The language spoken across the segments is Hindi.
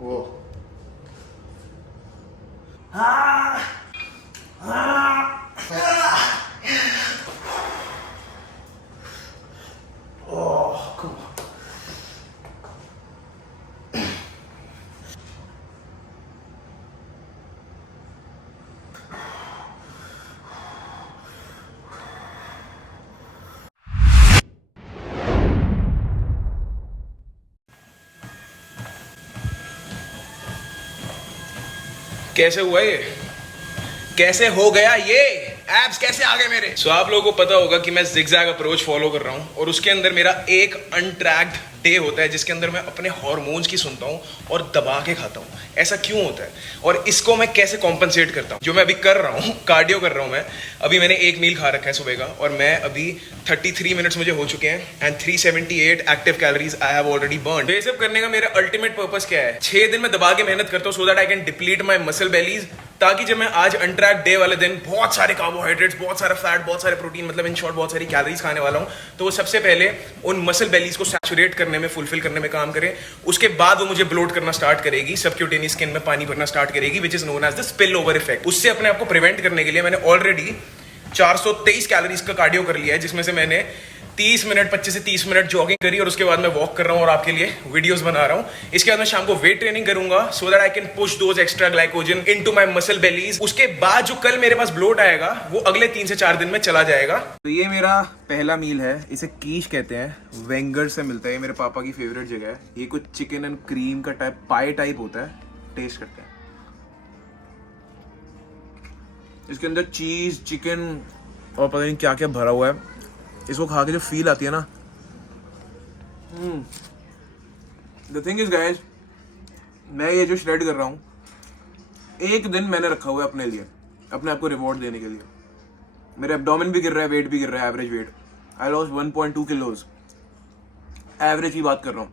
वो हाँ हाँ कैसे हुआ ये? कैसे हो गया ये? एब्स कैसे आ गए मेरे? सो आप लोगों को पता होगा कि मैं जिगजैग अप्रोच फॉलो कर रहा हूँ और उसके अंदर मेरा एक अनट्रैक्ड डे होता है जिसके अंदर मैं अपने हार्मोन्स की सुनता हूँ और दबा के खाता हूँ। ऐसा क्यों होता है और इसको मैं कैसे कॉम्पनसेट करता हूँ? जो मैं अभी कर रहा हूँ, कार्डियो कर रहा हूँ मैं। अभी मैंने एक मील खा रखा है सुबह का और मैं अभी 33 मिनट्स मुझे हो चुके हैं and 378 active calories I have already burn. ये सब करने का मेरा अल्टीमेट पर्पस क्या है? 6 दिन में दबा के मेहनत करता हूँ so that I can deplete my muscle bellies, ताकि जब मैं आज अनट्रैक डे वाले दिन बहुत सारे कार्बोहाइड्रेट्स, बहुत सारा फैट, बहुत सारे प्रोटीन, मतलब इन शॉर्ट बहुत सारी कैलोरीज खाने वाला हूँ, तो वो सबसे पहले उन मसल बेलीज को सैचुरेट करने में, फुलफिल करने में काम करे। उसके बाद वो मुझे ब्लोट करना स्टार्ट करेगी, सबक्यूटेनियस स्किन में पानी भरना स्टार्ट करेगी, which is known as the spill over effect. उससे अपने आप को प्रिवेंट करने के लिए मैंने ऑलरेडी 423 कैलोरीज का कार्डियो कर लिया है, जिसमें से मैंने 30 मिनट 25 से 30 मिनट जॉगिंग करी और उसके बाद मैं वॉक कर रहा हूँ और आपके लिए वीडियोस बना रहा हूँ। इसके बाद मैं शाम को वेट ट्रेनिंग करूंगा so that I can push those extra glycogen into my muscle bellies. उसके बाद जो कल मेरे पास ब्लोट आएगा वो अगले 3 से 4 दिन में चला जाएगा। तो ये मेरा पहला मील है, इसे कीश कहते हैं, वेंगर से मिलता है, ये मेरे पापा की फेवरेट जगह है। ये कुछ चिकन एंड क्रीम का टाइप पाई टाइप होता है, टेस्ट करते हैं। इसके अंदर चीज, चिकन और पता नहीं क्या क्या भरा हुआ है। इसको खा के जो फील आती है ना, द थिंग इज गाइस, मैं ये जो श्रेड कर रहा हूँ, एक दिन मैंने रखा हुआ है अपने लिए, अपने आप को रिवॉर्ड देने के लिए। मेरे एब्डोमेन भी गिर रहा है, वेट भी गिर रहा है, average weight I lost 1.2 kilos, average की बात कर रहा हूँ।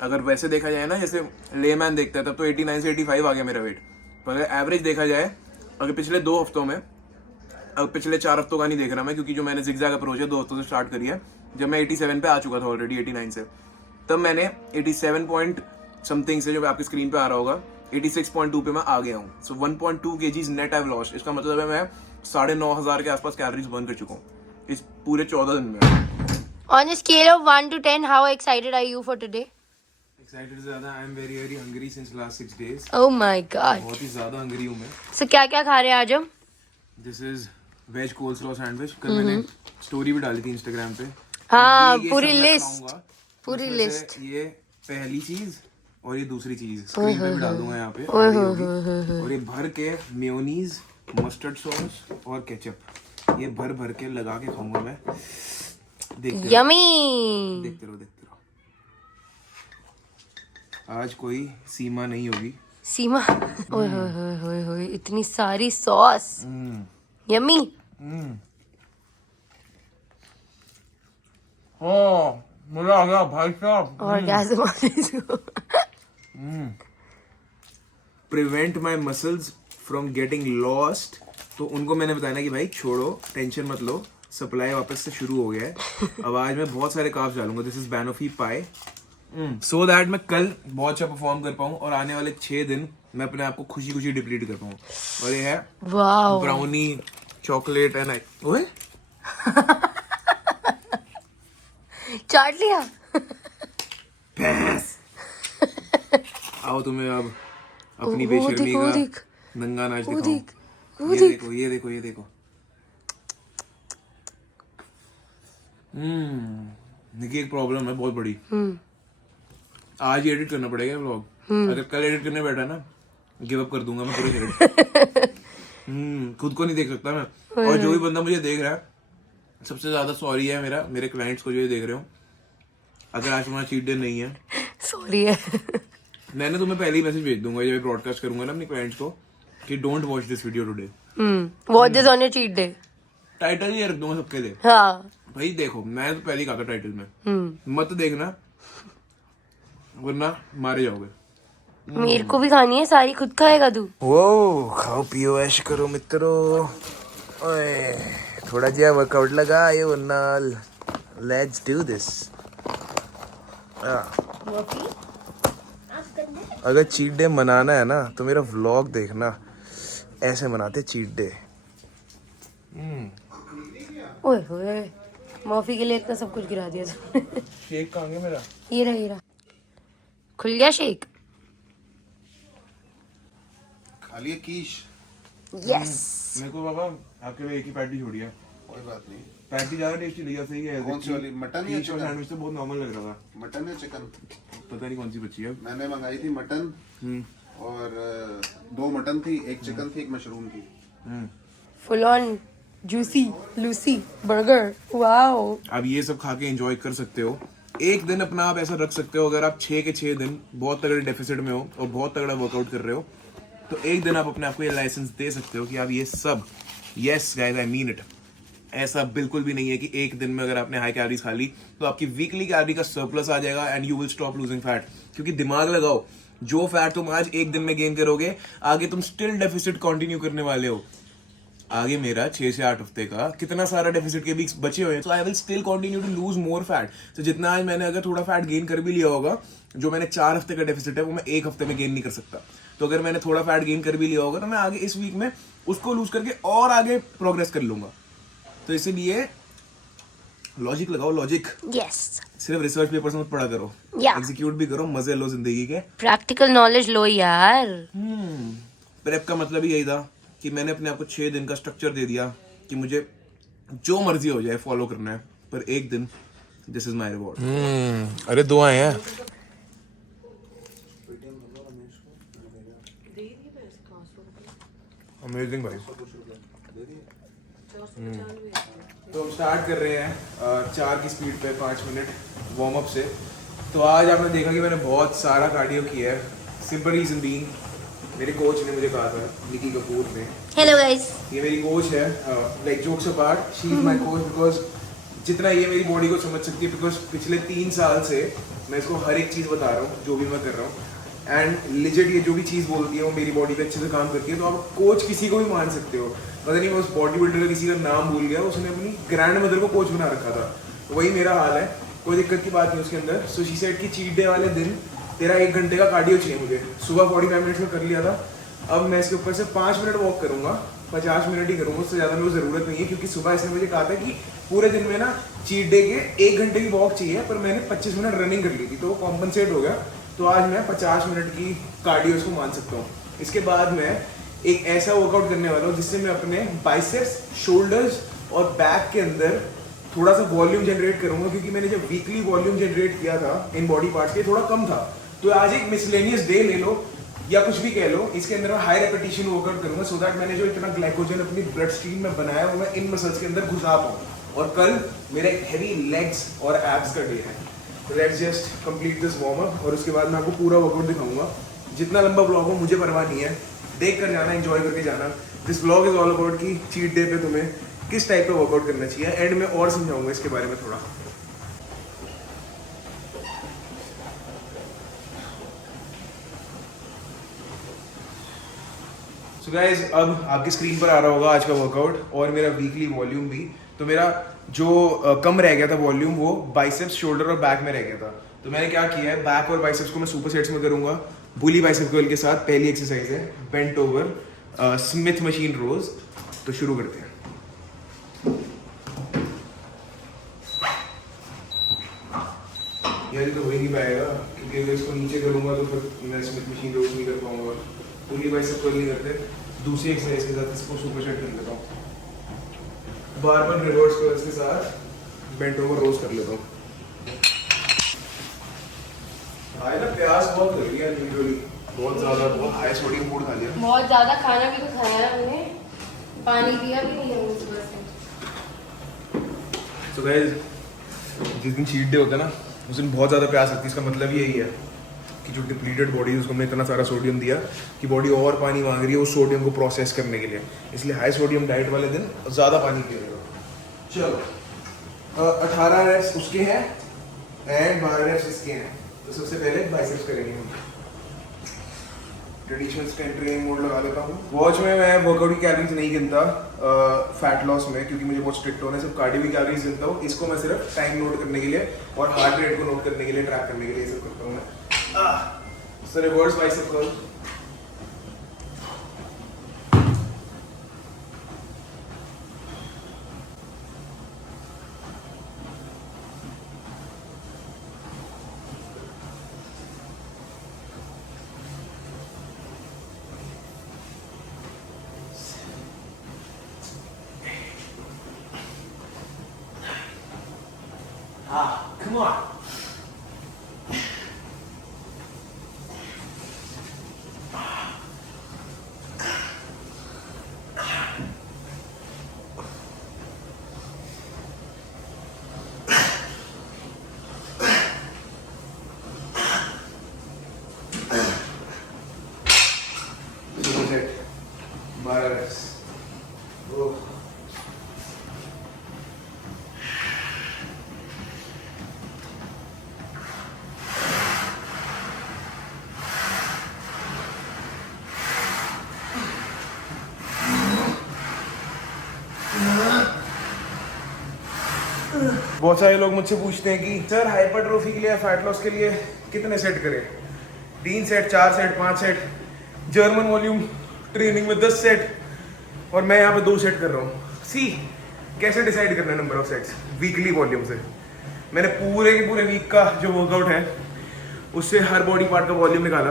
अगर वैसे देखा जाए ना, जैसे लेमैन देखता है, तब तो 89 से 85 आ गया मेरा वेट। पर अगर एवरेज देखा जाए, अगर पिछले 2 हफ्तों में, अब पिछले 4 हफ्तों का नहीं देख रहा मैं, क्योंकि जो मैंने जिगजैग अप्रोच है 2 हफ्तों से स्टार्ट करी है, जब मैं 87 पे आ चुका था ऑलरेडी 89 से, तब मैंने 87 पॉइंट समथिंग से, जो आपकी स्क्रीन पे आ रहा होगा, 86.2 पे मैं आ गया हूँ। सो 1.2 kgs net I have lost. इसका मतलब है मैं 9,500 के आसपास कैलोरीज बर्न कर चुका हूँ इस पूरे 14 दिन में। On a scale of 1 to 10, how excited are you for today? Excited ज्यादा, I am very very hungry since last 6 days। Oh my god. बहुत ही ज्यादा हंग्री हूँ मैं। So क्या क्या खा रहे हैं आज हम? This is veg coleslaw sandwich. कल मैंने स्टोरी भी डाली थी इंस्टाग्राम पे। हाँ, ये पूरी सब मैं लिस्ट, खाऊंगा। पूरी उसमें से लिस्ट। ये पहली चीज और ये दूसरी चीज स्क्रीन पे भी डाल दूंगा यहाँ पे, ऑडियो होगी। और ये भर के मेयोनीज, मस्टर्ड सॉस और केचप, ये भर भर के लगा के खाऊंगा मैं। देखते रहो, यमी। देखते रहो, देखते रहो। आज कोई सीमा नहीं होगी। सीमा, ओए होए होए होए होए, इतनी सारी सॉस, यमी। हाँ, मजा आ गया भाई साहब। Orgasm. Prevent my muscles from getting lost. तो उनको मैंने बताया ना कि भाई छोड़ो, टेंशन मत लो, सप्लाई वापस से शुरू हो गया है। अब आज मैं बहुत सारे कार्ब्स डालूंगा। This is banoffee pie, so that मैं कल बहुत अच्छा परफॉर्म कर पाऊँ और आने वाले 6 दिन मैं अपने आप को खुशी खुशी डिप्लीट कर पाऊँ। और ये है वाओ, ब्राउनी चॉकलेट एंड ओए चाट लिया। भैंस। आओ तुम्हें अब अपनी वो बेशर्मी देख, वो का देख, नंगा नाच वो दिखाऊं। देख, वो ये देख। देखो, ये देखो, ये देखो। देखिए, एक प्रॉब्लम है बहुत बड़ी। आज ही एडिट करना पड़ेगा व्लॉग। अगर कल एडिट करने बैठा ना, गिव अप कर दूंगा मैं पूरे एडिट। खुद को नहीं देख सकता मैं। और जो भी बंदा मुझे देख रहा है, सबसे ज्यादा सॉरी है मेरे क्लाइंट्स को जो ये देख रहे हो। अगर आज तुम्हारा चीट डे नहीं है, सॉरी है। मैंने तुम्हें पहले ही मैसेज भेज दूंगा जब ब्रॉडकास्ट करूंगा ना अपने क्लाइंट्स को कि don't watch this video today. Watch this on your cheat day. Title ही रख दूंगा सबके लिए। हाँ, भाई देखो, मैं तो पहले ही कहा था टाइटल में, मत देखना वरना मारे जाओगे। मेरे को भी खानी है, सारी खुद खाएगा तू? वो खाओ पियो ऐश करो मित्रों। ओए थोड़ा जिया वर्कआउट लगा ये नाल। Let's do this. अगर चीट डे मनाना है ना तो मेरा व्लॉग देखना, ऐसे मनाते चीट डे। ओए होए, मॉफी के लिए इतना सब कुछ गिरा दिया तुमने। शेक कहाँ गया मेरा? ये रहा खुल गया शेक। खा लिए कीश। यस। मेरे को बाबा आपके लिए एक ही पैटी छोड़ी है। कोई बात नहीं। पैटी ज्यादा टेस्टी लगी, सही है। कौन सी वाली, मटन या चिकन? सैंडविच तो बहुत नॉर्मल लग रहा था। मटन या चिकन? पता नहीं कौन सी बची है। मैंने मंगाई थी मटन और 2 मटन थी, 1 चिकन थी, 1 मशरूम थी। Full on juicy Lucy burger. Wow. आप ये सब खा के एंजॉय कर सकते हो। एक दिन अपना आप ऐसा रख सकते हो, अगर आप 6 के 6 दिन बहुत तगड़े डेफिसिट में हो और बहुत तगड़ा वर्कआउट कर रहे हो, तो एक दिन आप अपने आप को ये लाइसेंस दे सकते हो कि आप ये सब, yes guys I mean it, ऐसा बिल्कुल भी नहीं है कि एक दिन में अगर आपने हाई कैलोरीज खा ली तो आपकी वीकली कैलोरी का सरप्लस आ जाएगा and you will stop losing fat. क्योंकि दिमाग लगाओ, जो फैट तुम आज एक दिन में गेन करोगे, आगे तुम स्टिल डेफिसिट कंटिन्यू करने वाले हो। आगे मेरा 6 से 8 हफ्ते का कितना सारा डेफिसिट के भी बचे हुए हैं, तो I will still continue to lose more fat. तो जितना आज मैंने अगर थोड़ा फैट गेन कर भी लिया होगा, जो मैंने 4 हफ्ते का डेफिसिट है वो मैं 1 हफ्ते में गेन नहीं कर सकता। तो अगर मैंने थोड़ा फैट गेन कर भी लिया होगा तो मैं आगे इस वीक में उसको लूज करके और आगे प्रोग्रेस कर लूंगा। तो इसीलिए लॉजिक लगाओ, लॉजिक। यस। सिर्फ रिसर्च पेपर्स मत पढ़ा करो, Yeah. एग्जीक्यूट भी करो, मजे लो जिंदगी के। प्रैक्टिकल नॉलेज लो यार। प्रेप का मतलब ही यही था कि मैंने अपने आप को 6 दिन का स्ट्रक्चर दे दिया कि मुझे जो मर्जी हो जाए फॉलो करना है, पर एक दिन दिस इज माय रिवॉर्ड। अरे 2 आए हैं। अमेजिंग भाई। तो हम स्टार्ट कर रहे हैं 4 की स्पीड पे 5 मिनट वार्म अप से। तो आज आपने देखा कि मैंने बहुत सारा कार्डियो किया है। सिंपल रीजन बीइंग, मेरे कोच ने मुझे कहा था, निकी कपूर ने। Hello guys. ये मेरी कोच है, like jokes apart, she is my coach because जितना ये मेरी बॉडी को समझ सकती है, बिकॉज पिछले 3 साल से मैं इसको हर एक चीज़ बता रहा हूँ जो भी मैं कर रहा हूँ, एंड लिजिट ये जो भी चीज़ बोलती है वो मेरी बॉडी पे अच्छे से काम करती है। तो आप कोच किसी को भी मान सकते हो। पता नहीं मैं उस बॉडी बिल्डर का किसी का नाम भूल गया, उसने अपनी ग्रैंड मदर को कोच बना रखा था। तो वही मेरा हाल है, कोई दिक्कत की बात नहीं उसके अंदर। सो शी सेड कि चीट डे वाले दिन तेरा 1 घंटे का कार्डियो चाहिए मुझे। सुबह 45 मिनट्स में कर लिया था, अब मैं इसके ऊपर से 5 मिनट वॉक करूंगा, 50 मिनट ही करूंगा, उससे ज़्यादा मेरे को ज़रूरत नहीं है। क्योंकि सुबह इसने मुझे कहा था कि पूरे दिन में ना चीट डे के 1 घंटे की वॉक चाहिए, पर मैंने 25 मिनट रनिंग कर ली थी तो वो कॉम्पनसेट हो गया। तो आज मैं 50 मिनट की कार्डियो इसको मान सकता हूँ। इसके बाद मैं एक ऐसा वर्कआउट करने वाला हूँ जिससे मैं अपने बाइसेप्स, शोल्डर्स और बैक के अंदर थोड़ा सा वॉल्यूम जनरेट करूंगा। क्योंकि मैंने जब वीकली वॉल्यूम जनरेट किया था इन बॉडी पार्ट्स के, थोड़ा कम था। तो आज एक मिसलेनियस डे ले लो या कुछ भी कह लो, इसके अंदर मैं हाई रेपिटेशन वर्कआउट करूंगा, सो दैट मैंने जो इतना ग्लाइकोजन अपनी ब्लड स्ट्रीम में बनाया वो मैं इन मसल्स के अंदर घुसा पाऊँ। और कल मेरा एक हैवी लेग्स और एब्स का डे है। तो let's just complete this warm up और उसके बाद मैं आपको पूरा वर्कआउट दिखाऊंगा। जितना लंबा ब्लॉग हो मुझे परवाह नहीं है, देख कर जाना, एंजॉय करके जाना। This blog is all about कि चीट डे पे तुम्हें किस टाइप का वर्कआउट करना चाहिए। एंड में और समझाऊंगा इसके बारे में थोड़ा। सो गाइस, अब आपकी स्क्रीन पर आ रहा होगा आज का वर्कआउट और मेरा वीकली वॉल्यूम भी। तो मेरा जो कम रह गया था वॉल्यूम, वो बाइसेप्स, शोल्डर और बैक में रह गया था। तो मैंने क्या किया है, बैक और बाइसेप्स को मैं सुपर सेट्स में करूंगा बुली बाइसेप कर्ल के साथ। पहली एक्सरसाइज है बेंट ओवर स्मिथ मशीन रोज। तो शुरू करते हैं। यार ये तो हो ही नहीं पाएगा क्योंकि अगर इसको नीचे करूंगा तो फिर मैं स्मिथ मशीन रोज नहीं कर पाऊंगा। बुली बाइसेप कर्ल नहीं करते, दूसरी एक्सरसाइज के साथ इसको सुपर सेट कर लेता हूँ। बारबल रिवर्स कर्ल्स के साथ बेंट ओवर रोज कर लेता हूँ। हाय ना, प्यास बहुत लग रही है यूजुअली, बहुत ज्यादा, बहुत हाई सोडियम फूड खा लिया। बहुत ज्यादा खाना भी तो खाया है हमने, पानी पिया भी नहीं है सुबह से। तो गाइस, जिस दिन चीट डे होता है ना उस दिन बहुत ज्यादा प्यास लगती है। इसका मतलब यही है कि जो डिप्लीटेड बॉडी है उसको हमने इतना सारा सोडियम दिया कि बॉडी और पानी मांग रही है उस सोडियम को प्रोसेस करने के लिए। इसलिए हाई सोडियम डाइट वाले दिन ज़्यादा पानी पिएगा। चलो 18 रेप्स उसके हैं एंड 12 रेप्स इसके हैं। तो सबसे पहले बाइसेप्स करेंगे हम। ट्रेडिशनल स्ट्रेंथ ट्रेनिंग मोड लगा लेता हूँ। वॉच में मैं वर्कआउट की कैलोरीज नहीं गिनता फैट लॉस में, क्योंकि मुझे बहुत स्ट्रिक्ट होना है। सिर्फ कार्डियो की कैलोरीज गिनता हूँ। इसको मैं सिर्फ टाइम नोट करने के लिए और हार्ट रेट को नोट करने के लिए, ट्रैक करने के लिए ये सब करता हूँ मैं। So reverse bicep curl. Come on. Set. 12 reps. Oh. बहुत सारे लोग मुझसे पूछते हैं कि सर हाइपरट्रोफी के लिए या फैट लॉस के लिए कितने सेट करें? 3 set, 4 set, 5 set, German volume training में 10 सेट, और मैं यहाँ पे 2 सेट कर रहा हूँ। सी कैसे डिसाइड करना है number of sets? Weekly volume से। मैंने पूरे के पूरे वीक का जो वर्कआउट है उससे हर बॉडी पार्ट का वॉल्यूम निकाला।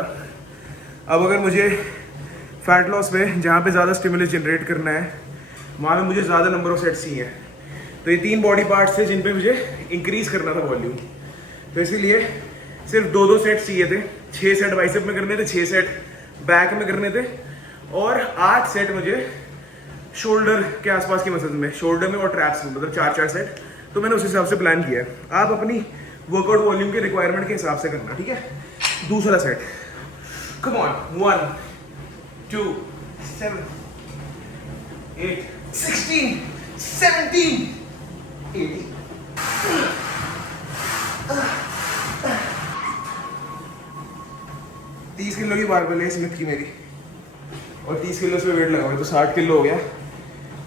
अब अगर मुझे फैट लॉस पे जहाँ पे ज़्यादा स्टिमुलस जनरेट करना है वहाँ पे मुझे ज़्यादा नंबर ऑफ सेट्स चाहिए। तो ये 3 बॉडी पार्ट्स थे जिन पे मुझे इंक्रीज करना था वॉल्यूम, तो इसीलिए सिर्फ 2-2 सेट चाहिए थे। 6 सेट बाइसेप में करने थे, 6 सेट बैक में करने थे, और 8 सेट मुझे शोल्डर के आसपास की मसल्स में, शोल्डर में और ट्रैप्स में, मतलब 4-4 सेट। तो मैंने उस हिसाब से प्लान किया है। आप अपनी वर्कआउट वॉल्यूम के रिक्वायरमेंट के हिसाब से करना, ठीक है? दूसरा सेट, कम ऑन, 1 2 7 8 16 17 18। 30 किलो की बारबेल है स्मिथ की मेरी, और 30 किलो से वेट लगाओगे तो 60 किलो हो गया।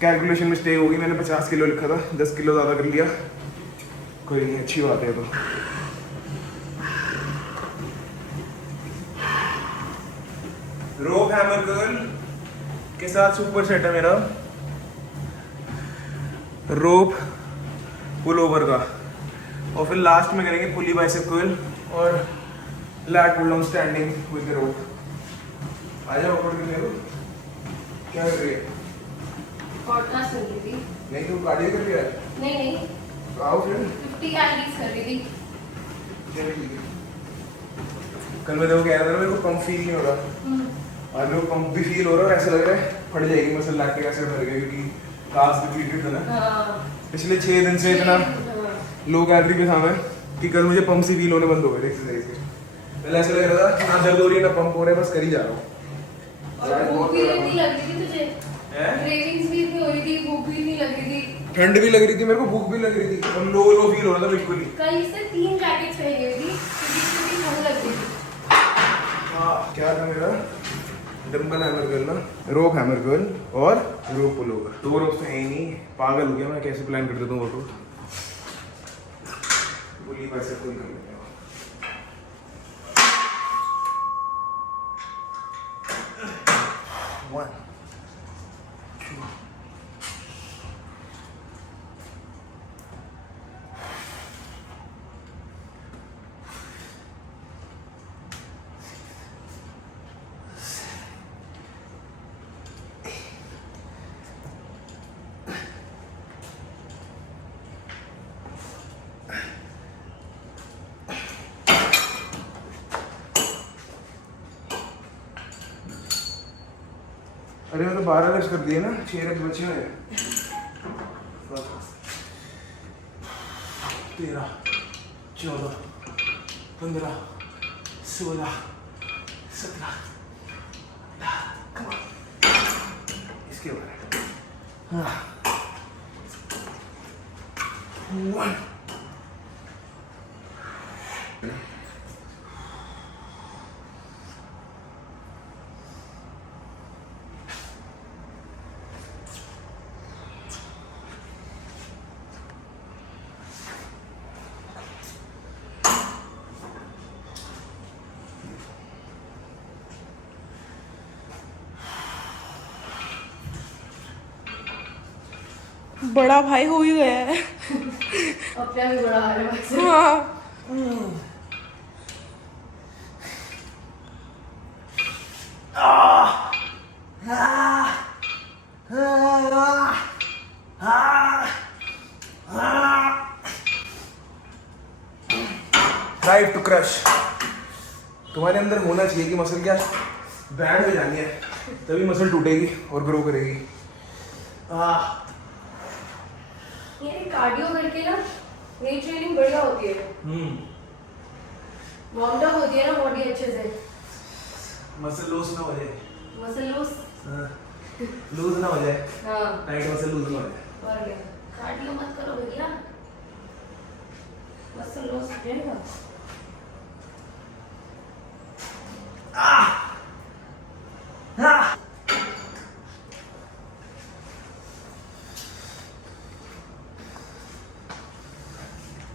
कैलकुलेशन मिस्टेक होगी, मैंने 50 किलो लिखा था, 10 किलो ज़्यादा कर लिया। कोई नहीं, अच्छी बात है। तो रोप हैमर कर्ल के साथ सुपर सेट है मेरा, रोप पुल ओवर का, और फिर लास्ट में करेंगे पुली बाइसेप कर्ल और lat pull down standing with the rope. आ जाओ ऊपर के लिए। क्या कर रही है? पॉडकास्ट सुन रही थी। नहीं तो कार्डियो कर रही है? नहीं तो आओ फिर। 50 कैलोरीज कर रही थी। चलो ठीक है। कल मैं देखो कह रहा था मेरे को पंप फील नहीं हो रहा, आज मेरे को पंप भी फील हो रहा है। ऐसा लग रहा है फट जाएगी मसल, लैक्टिक एसिड भर गया, क्योंकि काफ डिप्लीटेड था ना पिछले 6 दिन से। इतना लो कैलोरी पे था मैं कि कल मुझे पंप से फील होने बंद हो गए एक्सरसाइज के। पहले ऐसा लग रहा था ना दर्द हो रही है ना पंप हो रहा है, बस कर ही जा रहा हूँ। और भूख भी इतनी लग रही थी तुझे, क्रेविंग्स भी इतनी हो रही थी, भूख भी नहीं लग रही थी, ठंड भी लग रही थी मेरे को, भूख भी लग रही थी, और लो फील हो रहा था बिल्कुल ही। कल से 3 जैकेट्स पहनी हुई थी क्योंकि ठंड लग रही थी। हाँ, क्या था मेरा? डंबल हैमर कर्ल ना, रोप हैमर कर्ल और रोप पुल ओवर। 2 रोप्स तो है ही नहीं, पागल हो गया मैं, कैसे प्लान कर देता हूँ वर्कआउट। पुली बाइसेप कर्ल कर लेते हैं। अरे मैं तो 12 रेप्स कर दिए ना, 6 रेप्स बचे हुए हैं। 13 14 15 16 17 इसके बाद 1 1 बड़ा भाई हो ही गया है। अपना भी बड़ा आ रहा है। हाँ ड्राइव टू क्रश। तुम्हारे अंदर होना चाहिए कि मसल क्या बैंड हो जानी है, तभी मसल टूटेगी और ग्रो करेगी। ये कार्डियो करके ना वेट ट्रेनिंग बढ़िया होती है, वार्म अप होती है ना बॉडी अच्छे से, मसल लूज ना हो जाए, मसल लूज। लूज ना हो जाए, हाँ टाइट मसल लूज ना हो जाए। और क्या, कार्डियो मत करो भैया, मसल लूज हो जाएगा।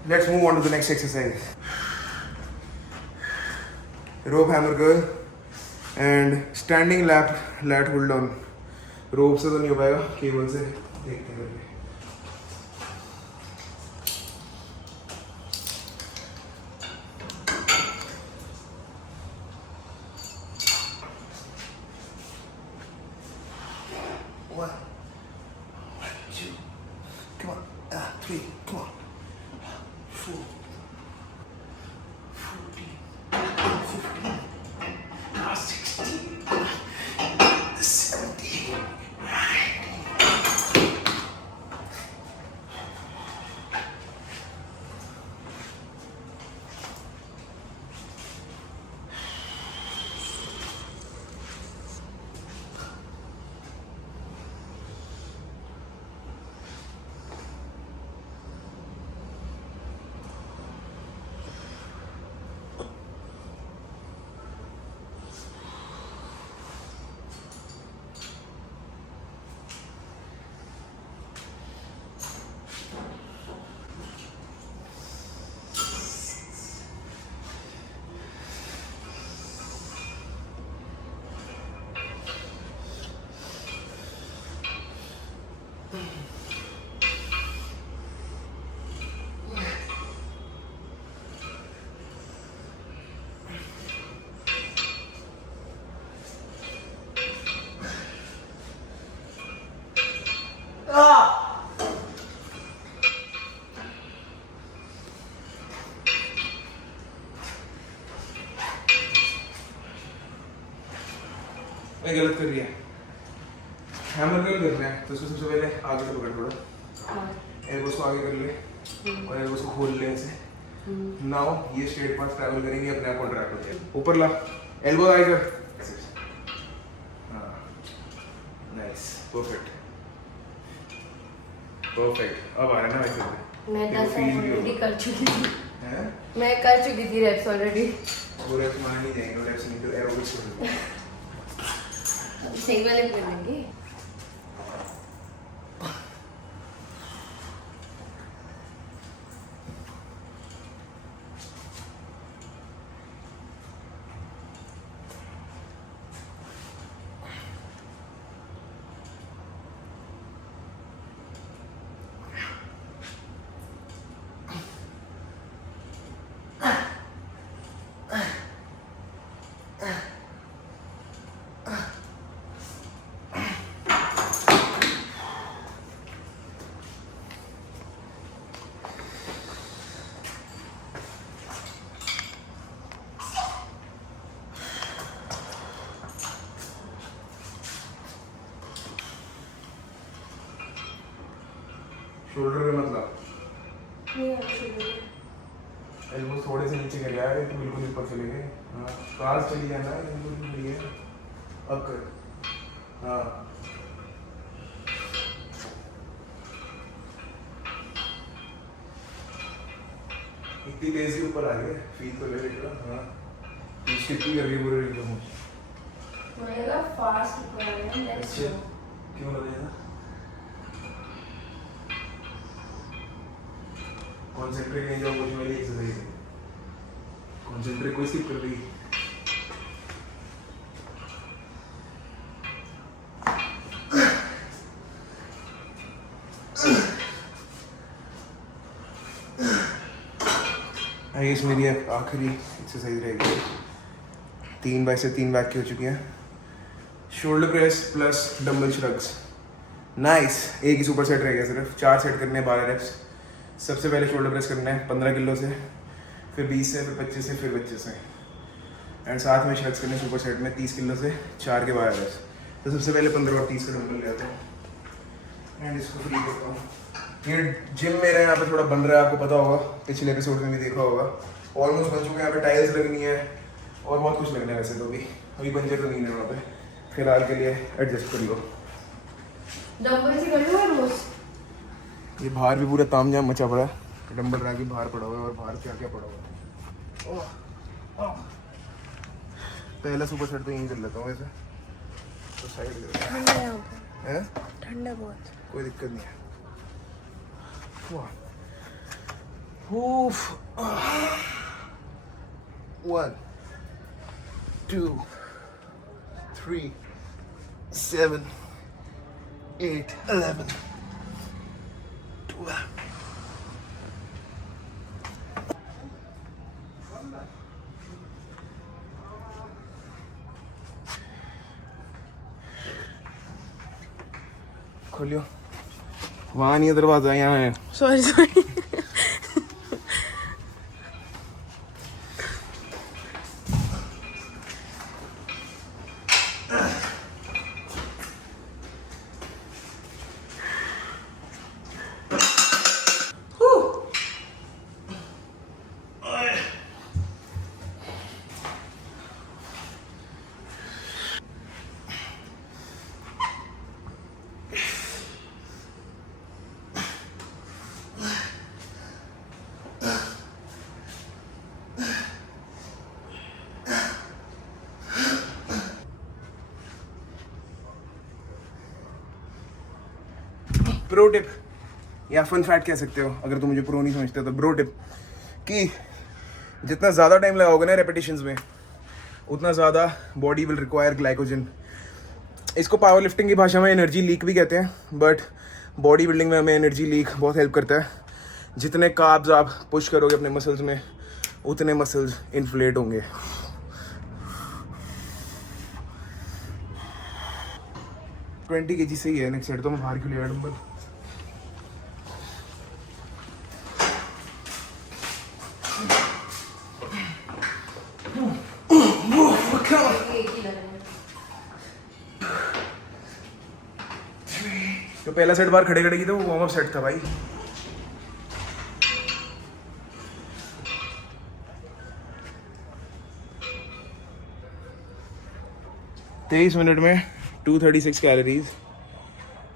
Let's move on to the next exercise. Rope hammer curl and standing lat pull down. रोप से तो नहीं हो पाएगा, केबल से देखते हैं करके। One, two, come on, 3, come on, 4, 14, 15, 16, 17. मैं गलत कर रही है, हैमर कर्ल कर रहे हैं तो उसको सबसे पहले आगे से पकड़ थोड़ा, एल्बोस को आगे कर ले और एल्बोस को खोल ले ऐसे। नाउ ये स्ट्रेट पाथ ट्रैवल करेंगे, अपने आप कॉन्ट्रैक्ट होते हैं। ऊपर ला, एल्बो आगे कर, हाँ नाइस, परफेक्ट परफेक्ट। अब आ रहा है ना वैसे। मैं 10 ऑलरेडी कर चुकी थी, हैं? मैं कर चुकी थी रेप्स ऑलरेडी। वो रेप्स माने नहीं जाएंगे, वो रेप्स नहीं तो एरोबिक्स हो जाएगा। सही वाले कर लेंगे। शोल्डर में मतलब एल्बो थोड़े से नीचे कर यार, तो बिल्कुल ऊपर चले गए। हाँ काज चली जाना है, बिल्कुल बढ़िया है। अब कर, हाँ इतनी तेज के ऊपर आ गए, फील तो ले लेगा। हाँ कितनी कर रही है पूरे एकदम मेरा फास्ट ऊपर आ रहा है। अच्छा क्यों लगेगा? कॉन्सेंट्रेट नहीं, जो कुछ मेरी एक्सरसाइज है, कॉन्सेंट्रेट कोई स्किप कर रही है। ये इस मेरी आखिरी एक्सरसाइज रहेगी। 3 बाय से 3 बैक की हो चुकी हैं। Shoulder press plus dumbbell shrugs. Nice. एक ही सुपर सेट रह गया सिर्फ। 4 सेट करने हैं 12 रेप्स। सबसे पहले शोल्डर प्रेस करना है 15 किलो से, फिर 20 से, फिर 25 से, फिर 25 से, एंड साथ में श्रग्स करने सुपर सेट में 30 किलो से 4 के 12 रेप्स। तो सबसे पहले 15 और 30 का डंबल ले आता हूँ एंड इसको फ्री करता हूँ। ये जिम मेरा यहाँ पे थोड़ा बन रहा है, आपको पता होगा, पिछले एपिसोड में भी देखा होगा। ऑलमोस्ट बन चुके हैं। यहाँ पे टाइल्स लगनी है और बहुत कुछ लगना है वैसे तो। अभी बंजर तो नहीं है वहाँ पे, फिलहाल के लिए एडजस्ट कर लो। डंबल से कर लो रोज। ये बाहर भी पूरा तामझाम मचा पड़ा है। डंबल रख के बाहर पड़ा हुआ है और बाहर क्या क्या पड़ा हुआ है। पहला सुपर सेट तो यहीं कर लेता हूँ वैसे तो। साइड है ठंडा बहुत, कोई दिक्कत नहीं है। 1 2 3 7 8 11 12 खोलियो। वहाँ नहीं है दरवाजा, यहाँ है। Sorry sorry. प्रो टिप या फन फैक्ट कह सकते हो अगर तुम मुझे प्रो नहीं समझते तो। प्रो टिप कि जितना ज़्यादा टाइम लगाओगे ना रेपिटेशंस में, उतना ज़्यादा बॉडी विल रिक्वायर ग्लाइकोजन। इसको पावर लिफ्टिंग की भाषा में एनर्जी लीक भी कहते हैं, बट बॉडी बिल्डिंग में हमें एनर्जी लीक बहुत हेल्प करता है। जितने कार्ब्स आप पुश करोगे अपने मसल्स में, उतने मसल्स इन्फ्लेट होंगे। ट्वेंटी kg से ही है नेक्स्ट सेट तो मैं बाहर क्यों लिया डंबल। तो पहला सेट बाहर खड़े खड़े की तो वो वार्म अप सेट था भाई। तेईस मिनट में 236 कैलोरीज।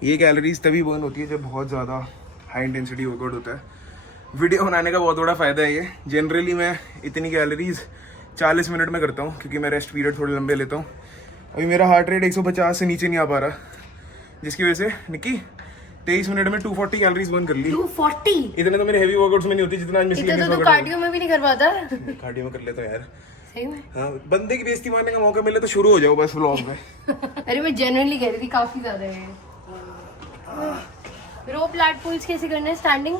ये कैलोरीज तभी बर्न होती है जब बहुत ज़्यादा हाई इंटेंसिटी वर्कआउट होता है। वीडियो बनाने का बहुत बड़ा फ़ायदा है ये। जनरली मैं इतनी कैलोरीज 40 मिनट में करता हूँ क्योंकि मैं रेस्ट पीरियड थोड़े लंबे लेता हूँ। अभी मेरा हार्ट रेट 150 से नीचे नहीं आ पा रहा, जिसकी वजह से निक्की 23 मिनट में 240 कैलोरीज बर्न कर ली। 240? इतने तो मेरे हेवी वर्कआउट्स में नहीं होती जितना आज मैं तो कार्डियो में भी नहीं कर पाता। कार्डियो में कर लेता हूँ यार। सही में? हाँ, बंदे की बेइज्जती मारने का मौका मिले तो शुरू हो जाओ बस व्लॉग में। अरे मैं जेन्युइनली कह रही थी काफी ज्यादा है। रोप लैट पुल्स कैसे करने हैं? स्टैंडिंग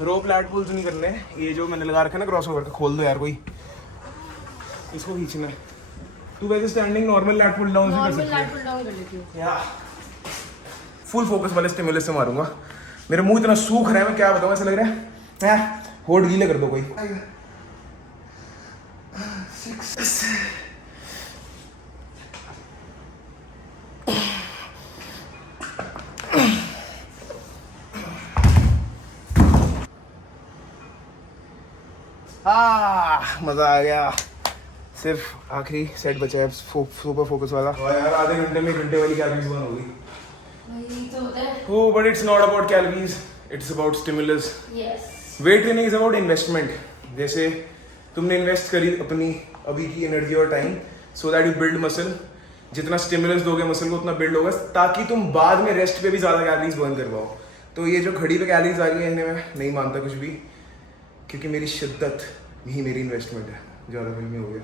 रोप लैट पुल्स नहीं करने। ये जो मैंने लगा रखा है ना क्रॉसओवर का, खोल दो यार कोई, इसको खींचना है। तू वैसे standing normal lat pull down से कर सकती है। लैट पुल डाउन कर लेती हूँ या फुल फोकस वाले स्टिमुलस से मारूंगा। मेरा मुंह इतना सूख रहा है, मैं क्या बताऊं, ऐसा लग रहा है होठ गीले कर दो कोई। 6 मजा आ गया। सिर्फ आखिरी सेट बचा है सुपर फोकस वाला। यार आधे घंटे में 1 घंटे वाली कैलोरीज बर्न हो गई। Oh, but it's not about calories. It's about stimulus. Yes. Weight training is about investment. जैसे तुमने इन्वेस्ट करी अपनी अभी की एनर्जी और time, so that you build muscle. जितना स्टिमुलस दोगे मसल को उतना बिल्ड होगा, ताकि तुम बाद में रेस्ट पे भी ज़्यादा कैलोरीज बर्न कर पाओ। तो ये जो घड़ी पे कैलोरीज आ रही है, इन्हें मैं नहीं मानता कुछ भी, क्योंकि मेरी शिद्दत ही मेरी इन्वेस्टमेंट है। ज़्यादा फिल्मी हो गया,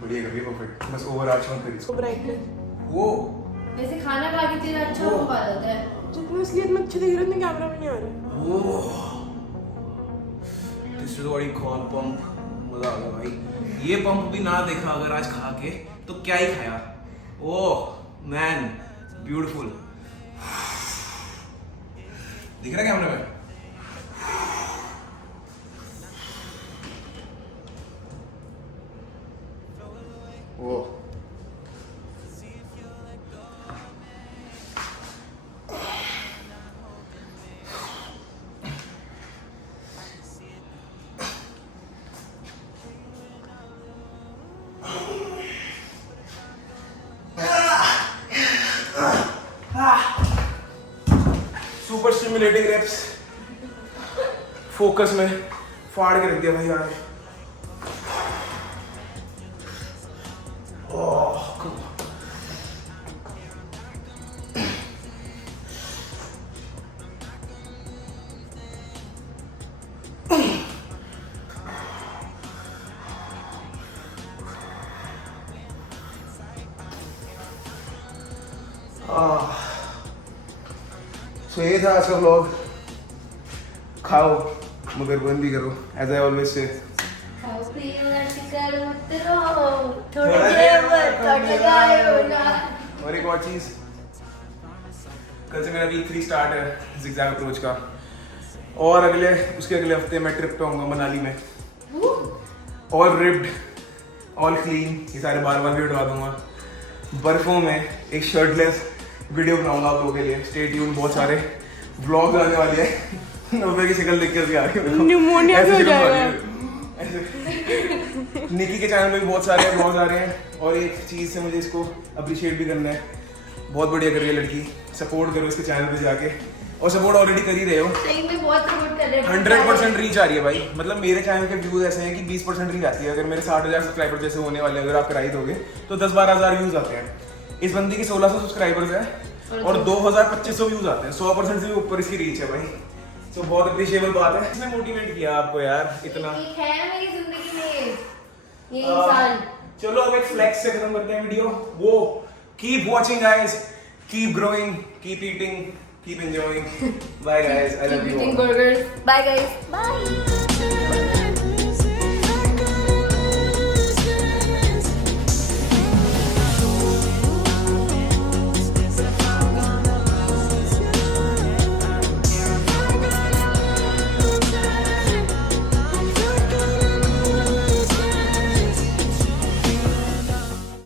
बढ़िया कर रही है, परफेक्ट। बस ओवर आर्च मत करी इसको। वो वैसे खाना खा के तेरा अच्छा हो पा जाता है। जितना असलियत में अच्छे दिख रहे हैं कैमरा में नहीं आ रहे। This is what you call pump. मजा आ गया भाई। ये पंप भी ना देखा अगर आज खा के तो क्या ही खाया। Oh man beautiful. दिख रहा है कैमरे में? ओह सुपर स्टिमुलेटिंग रेप्स। फोकस में फाड़ के रख दिया भाई आज। सो ये था आज का व्लॉग। खाओ मगर बंद भी करो, एज आई ऑलवेज से। और एक और चीज, कल से मेरा वीक 3 स्टार्ट है जिगजैग अप्रोच का, और उसके अगले हफ्ते मैं ट्रिप पे आऊंगा मनाली में। ऑल रिप्ड, ऑल क्लीन, ये सारे बार भी उठवा दूंगा। बर्फों में एक शर्टलेस वीडियो बनाऊंगा आप लोगों के लिए। स्टे ट्यून, बहुत सारे व्लॉग्स आने वाले हैं। नब्बे की शक्ल देख के आ रही निमोनिया भी हो जाएगा। निकी के चैनल में भी बहुत सारे व्लॉग्स आ रहे हैं, और एक चीज़ से मुझे इसको अप्रिशिएट भी करना है, बहुत बढ़िया कर रही है लड़की। सपोर्ट करो इसके चैनल पे जाके, और सपोर्ट ऑलरेडी कर ही रहे हो। सही में बहुत सपोर्ट कर रहे हैं। 100% रीच आ रही है भाई। मतलब मेरे चैनल के व्यूज ऐसे हैं कि 20% रीच आती है। अगर मेरे 60,000 सब्सक्राइबर जैसे होने वाले अगर आप कराई दोगे तो 10-12 व्यूज आते हैं। इस बंदी की 1600 सब्सक्राइबर्स है और 2,2500 व्यूज आते हैं। 100% से भी ऊपर इसकी रीच है भाई। तो बहुत अप्रिशिएबल बात है। इसने मोटिवेट किया आपको यार इतना। एक है मेरी जिंदगी में ये इंसान। चलो अब एक फ्लेक्स से खत्म करते हैं वीडियो। वो keep watching guys, keep growing, keep eating, keep enjoying. Bye guys, I love you. Eating burgers. Bye guys. Bye.